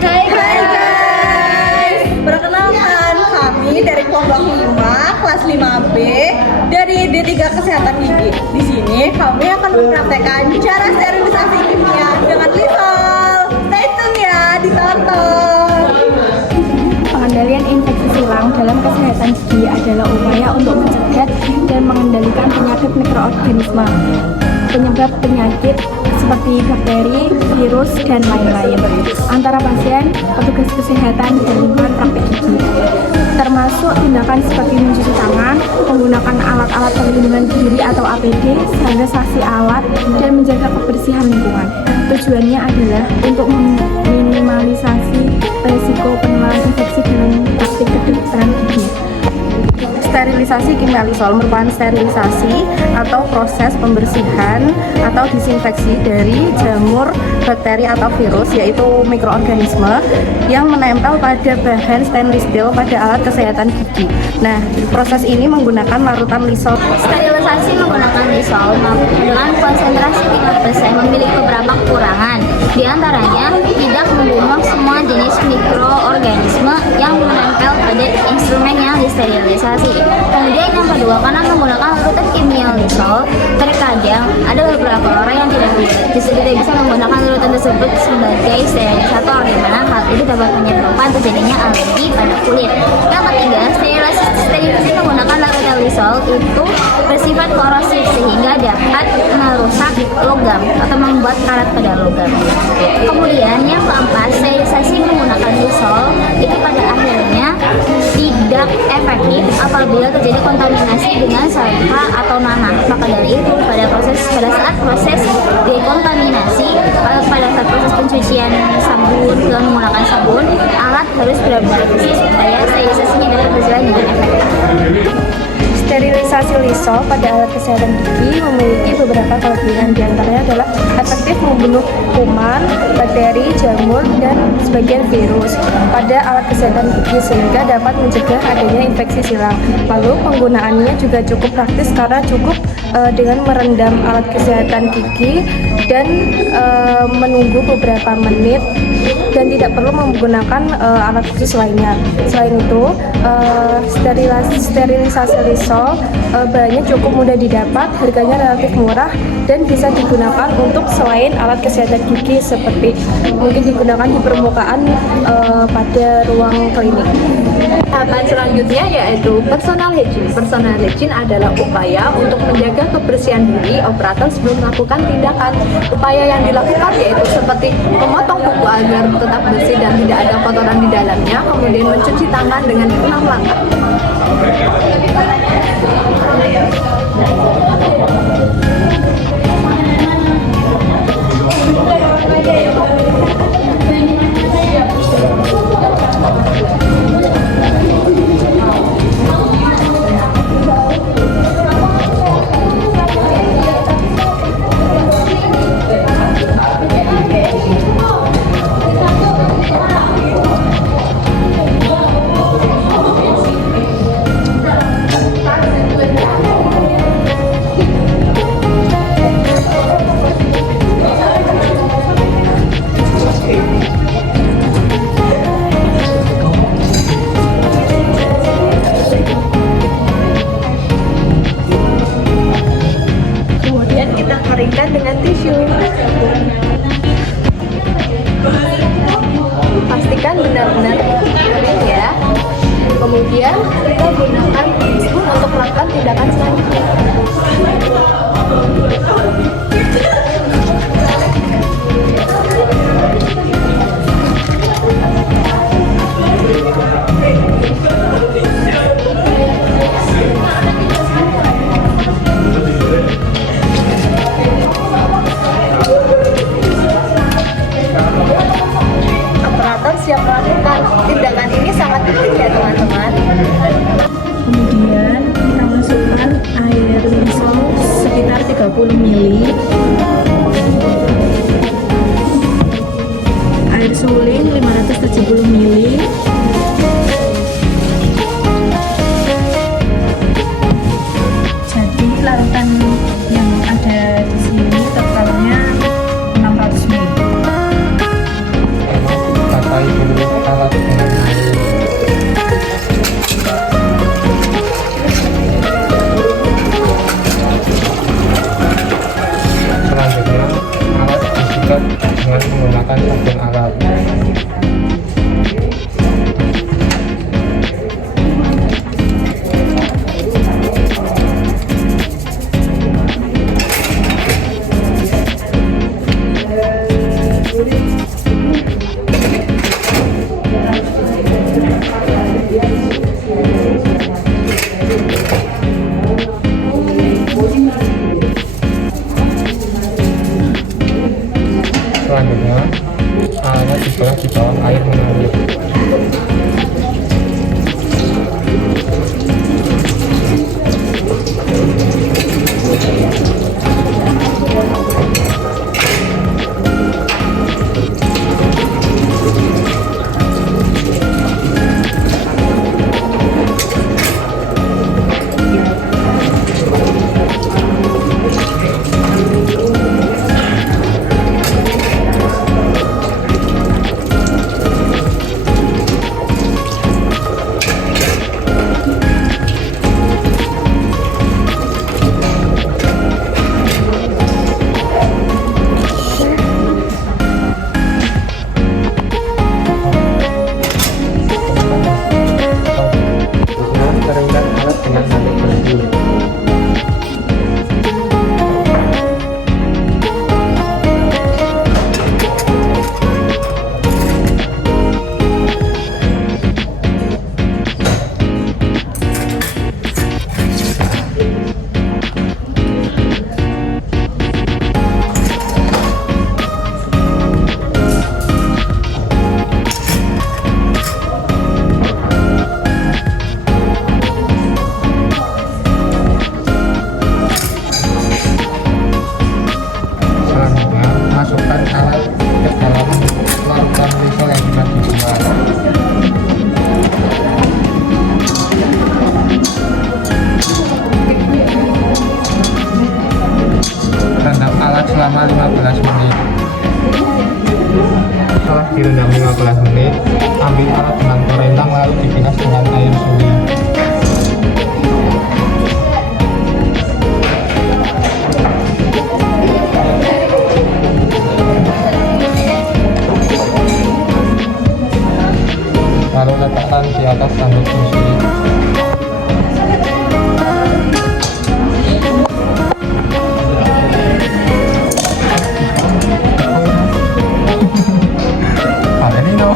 Hai guys, perkenalkan kami dari kelompok 5 kelas 5B dari D3 Kesehatan Gigi. Di sini kami akan mempraktekkan cara sterilisasi kimia dengan Lysol. Stay tune ya, ditonton. Pengendalian infeksi silang dalam kesehatan gigi adalah upaya untuk mencegah dan mengendalikan penyakit mikroorganisme, penyebab penyakit seperti bakteri, virus, dan lain-lain antara pasien, petugas kesehatan, dan lingkungan praktek gigi, termasuk tindakan seperti mencuci tangan, menggunakan alat-alat pelindungan diri atau APD, sterilisasi alat, dan menjaga kebersihan lingkungan. Tujuannya adalah untuk meminimalisasi resiko penularan infeksi dalam praktik kedokteran gigi. Sterilisasi kimia Lysol merupakan sterilisasi atau proses pembersihan atau disinfeksi dari jamur, bakteri atau virus, yaitu mikroorganisme yang menempel pada bahan stainless steel pada alat kesehatan gigi. Nah, proses ini menggunakan larutan Lysol. Sterilisasi menggunakan Lysol dengan konsentrasi 5% memiliki beberapa kekurangan. Di antaranya, tidak membunuh semua jenis mikroorganisme yang menempel pada instrumen yang disterilisasi. Kemudian yang kedua, karena menggunakan larutan kimia Lysol, terkadang ada beberapa orang yang tidak bisa menggunakan larutan tersebut sebagai sterilisator, di mana hal itu dapat menyebabkan terjadinya alergi pada kulit. Yang ketiga, sterilisasi menggunakan larutan Lysol itu bersifat korosif sehingga dapat merusak logam atau membuat karat pada logam. Kemudian yang keempat, sterilisasi menggunakan Lysol itu pada akhirnya tidak efektif apabila terjadi kontaminasi dengan sampah atau nanah. Maka dari itu pada saat proses dekontaminasi, pada saat proses pencucian sabun dengan menggunakan sabun, alat harus benar-benar bersih supaya sterilisasinya dapat berjalan dengan efektif. Sterilisasi Lysol pada alat kesehatan gigi memiliki beberapa kelebihan, diantaranya adalah efektif membunuh kuman, bakteri, jamur, dan sebagian virus pada alat kesehatan gigi sehingga dapat mencegah adanya infeksi silang. Lalu penggunaannya juga cukup praktis karena cukup dengan merendam alat kesehatan gigi dan menunggu beberapa menit dan tidak perlu menggunakan alat khusus lainnya. Selain itu, sterilisasi Lysol bahannya cukup mudah didapat, harganya relatif murah, dan bisa digunakan untuk selain alat kesehatan gigi seperti mungkin digunakan di permukaan pada ruang klinik. Tahapan selanjutnya yaitu personal hygiene. Personal hygiene adalah upaya untuk menjaga kebersihan diri operator sebelum melakukan tindakan. Upaya yang dilakukan yaitu seperti memotong kuku agar tetap bersih dan tidak ada kotoran di dalamnya, kemudian mencuci tangan dengan 6 langkah. Keringkan dengan tisu. Pastikan benar-benar kering ya. Kemudian kita gunakan spoon untuk melakukan tindakan selanjutnya. Siap melakukan tindakan ini sangat penting ya teman-teman. Kemudian kita masukkan air Lysol sekitar 30 ml, air suling 570 ml, jadi larutan yang ada di sini totalnya 600 ml. dan alat. Selanjutnya, alatnya dibelah di bawah air mengalir. Keringkan alat dengan nanti berhenti. Selanjutnya, masukkan alat ke dalam larutan risol yang sudah dibuat. Rendam alat selama 15 menit. Setelah direndam 15 menit, ambil alat dengan korentang lalu dibilas dengan air suri. Lalu letakkan di atas tanduk besi. Ini no.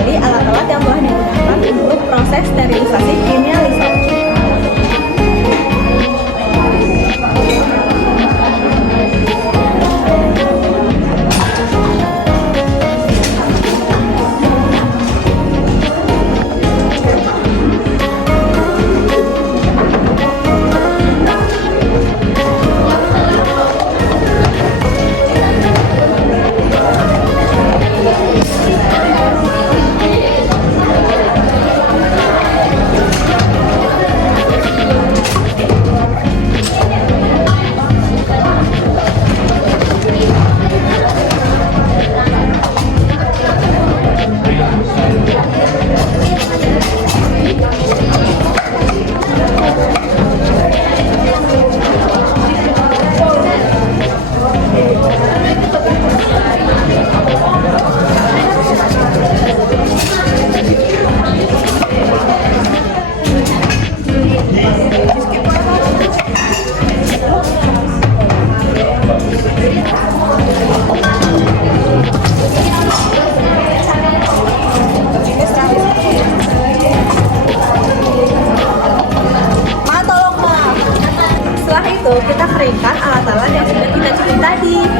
kembali alat-alat yang telah digunakan untuk proses sterilisasi kimia lisat. Setelah itu kita keringkan alat-alat yang sudah kita cuci tadi.